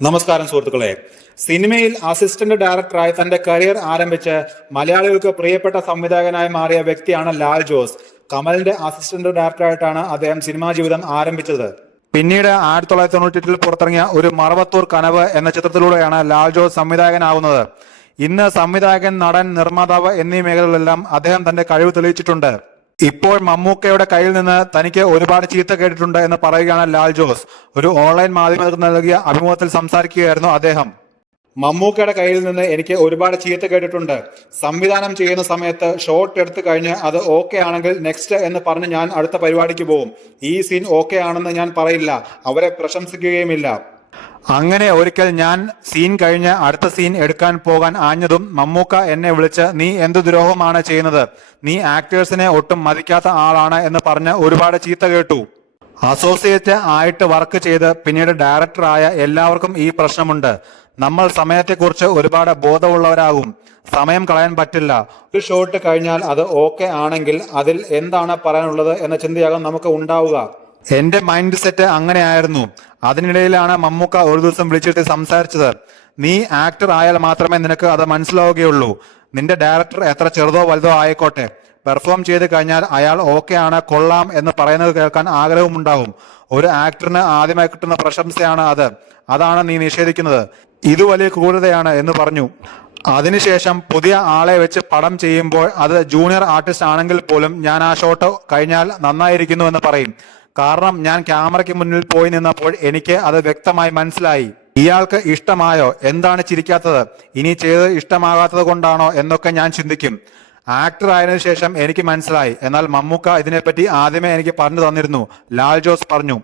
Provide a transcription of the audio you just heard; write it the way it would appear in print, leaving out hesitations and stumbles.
നമസ്കാരം സുഹൃത്തുക്കളെ. സിനിമയിൽ അസിസ്റ്റന്റ് ഡയറക്ടറായി തന്റെ കരിയർ ആരംഭിച്ച് മലയാളികൾക്ക് പ്രിയപ്പെട്ട സംവിധായകനായി മാറിയ വ്യക്തിയാണ് ലാൽ ജോസ്. കമലിന്റെ അസിസ്റ്റന്റ് ഡയറക്ടറായിട്ടാണ് അദ്ദേഹം സിനിമാ ജീവിതം ആരംഭിച്ചത്. പിന്നീട് 1998 പുറത്തിറങ്ങിയ ഒരു മറവത്തൂർ കനവ് എന്ന ചിത്രത്തിലൂടെയാണ് ലാൽ ജോസ് സംവിധായകനാവുന്നത്. ഇന്ന് സംവിധായകൻ, നടൻ, നിർമ്മാതാവ് എന്നീ മേഖലകളിലെല്ലാം അദ്ദേഹം തന്റെ കഴിവ് തെളിയിച്ചിട്ടുണ്ട്. ഇപ്പോൾ മമ്മൂക്കയുടെ കയ്യിൽ നിന്ന് തനിക്ക് ഒരുപാട് ചീത്ത കേട്ടിട്ടുണ്ട് എന്ന് പറയുകയാണ് ലാൽ ജോസ്. ഒരു ഓൺലൈൻ മാധ്യമത്തിന് നൽകിയ അഭിമുഖത്തിൽ സംസാരിക്കുകയായിരുന്നു അദ്ദേഹം. മമ്മൂക്കയുടെ കയ്യിൽ നിന്ന് എനിക്ക് ഒരുപാട് ചീത്ത കേട്ടിട്ടുണ്ട്. സംവിധാനം ചെയ്യുന്ന സമയത്ത് ഷോട്ട് എടുത്തു കഴിഞ്ഞ് അത് ഓക്കെ ആണെങ്കിൽ നെക്സ്റ്റ് എന്ന് പറഞ്ഞ് ഞാൻ അടുത്ത പരിപാടിക്ക് പോകും. ഈ സീൻ ഓക്കെ ആണെന്ന് ഞാൻ പറയില്ല, അവരെ പ്രശംസിക്കുകയുമില്ല. അങ്ങനെ ഒരിക്കൽ ഞാൻ സീൻ കഴിഞ്ഞ് അടുത്ത സീൻ എടുക്കാൻ പോകാൻ ആഞ്ഞതും മമ്മൂക്ക എന്നെ വിളിച്ച്, നീ എന്ത് ദ്രോഹമാണ് ചെയ്യുന്നത്, നീ ആക്ടേഴ്സിനെ ഒട്ടും മതിക്കാത്ത ആളാണ് എന്ന് പറഞ്ഞ് ഒരുപാട് ചീത്ത കേട്ടു. അസോസിയേറ്റ് ആയിട്ട് വർക്ക് ചെയ്ത് പിന്നീട് ഡയറക്ടറായ എല്ലാവർക്കും ഈ പ്രശ്നമുണ്ട്. നമ്മൾ സമയത്തെക്കുറിച്ച് ഒരുപാട് ബോധമുള്ളവരാകും. സമയം കളയാൻ പറ്റില്ല. ഒരു ഷോട്ട് കഴിഞ്ഞാൽ അത് ഓക്കെ ആണെങ്കിൽ അതിൽ എന്താണ് പറയാനുള്ളത് എന്ന ചിന്തയാകും നമുക്ക് ഉണ്ടാവുക. എന്റെ മൈൻഡ് സെറ്റ് അങ്ങനെയായിരുന്നു. അതിനിടയിലാണ് മമ്മൂക്ക ഒരു ദിവസം വിളിച്ചിട്ട് സംസാരിച്ചത്, നീ ആക്ടർ ആയാൽ മാത്രമേ നിനക്ക് അത് മനസ്സിലാവുകയുള്ളൂ. നിന്റെ ഡയറക്ടർ എത്ര ചെറുതോ വലുതോ ആയിക്കോട്ടെ, പെർഫോം ചെയ്ത് കഴിഞ്ഞാൽ അയാൾ ഓക്കെ ആണ്, കൊള്ളാം എന്ന് പറയുന്നത് കേൾക്കാൻ ആഗ്രഹമുണ്ടാകും. ഒരു ആക്ടറിന് ആദ്യമായി കിട്ടുന്ന പ്രശംസയാണ് അത്. അതാണ് നീ നിഷേധിക്കുന്നത്. ഇത് വലിയ ക്രൂരതയാണ് എന്ന് പറഞ്ഞു. അതിനുശേഷം പുതിയ ആളെ വെച്ച് പടം ചെയ്യുമ്പോൾ അത് ജൂനിയർ ആർട്ടിസ്റ്റ് ആണെങ്കിൽ പോലും ഞാൻ ആ ഷോട്ട് കഴിഞ്ഞാൽ നന്നായിരിക്കുന്നു എന്ന് പറയും. കാരണം ഞാൻ ക്യാമറയ്ക്ക് മുന്നിൽ പോയി നിന്നപ്പോൾ എനിക്ക് അത് വ്യക്തമായി മനസ്സിലായി. ഇയാൾക്ക് ഇഷ്ടമായോ, എന്താണ് ചിരിക്കാത്തത്, ഇനി ചെയ്തത് ഇഷ്ടമാകാത്തത് കൊണ്ടാണോ എന്നൊക്കെ ഞാൻ ചിന്തിക്കും. ആക്ടർ ആയതിനു ശേഷം എനിക്ക് മനസ്സിലായി. എന്നാൽ മമ്മൂക്ക ഇതിനെപ്പറ്റി ആദ്യമേ എനിക്ക് പറഞ്ഞു തന്നിരുന്നു, ലാൽ ജോസ് പറഞ്ഞു.